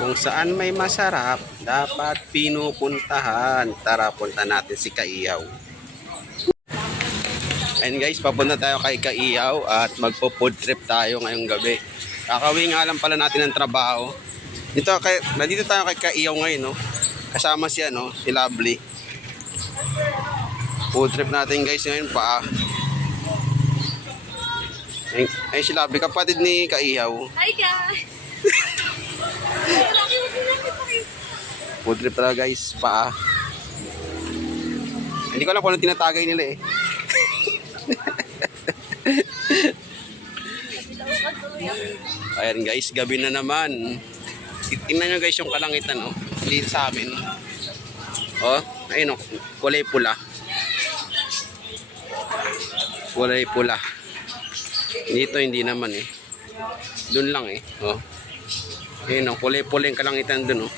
Kung saan may masarap, dapat pinupuntahan. Tara, punta natin si Kaiyaw. And guys, papunta tayo kay Kaiyaw at magpo-food trip tayo ngayong gabi. Kakawin nga lang pala natin ng trabaho. Nandito tayo kay Kaiyaw ngayon, no? Kasama si Lovely. Food trip natin guys ngayon pa. Ay si Lovely, kapatid ni Kaiyaw. Hi guys! Food trip talaga guys, pa. Hindi ko alam kung anong tinatagay nila eh. Ayan guys, gabi na naman. Tingnan nyo guys yung kalangitan, oh. Dito sa amin. Oh, ayun, oh, kulay pula. Kulay pula. Dito hindi naman eh. Doon lang eh. Oh. Ayun, oh, kulay pula yung kalangitan doon, oh.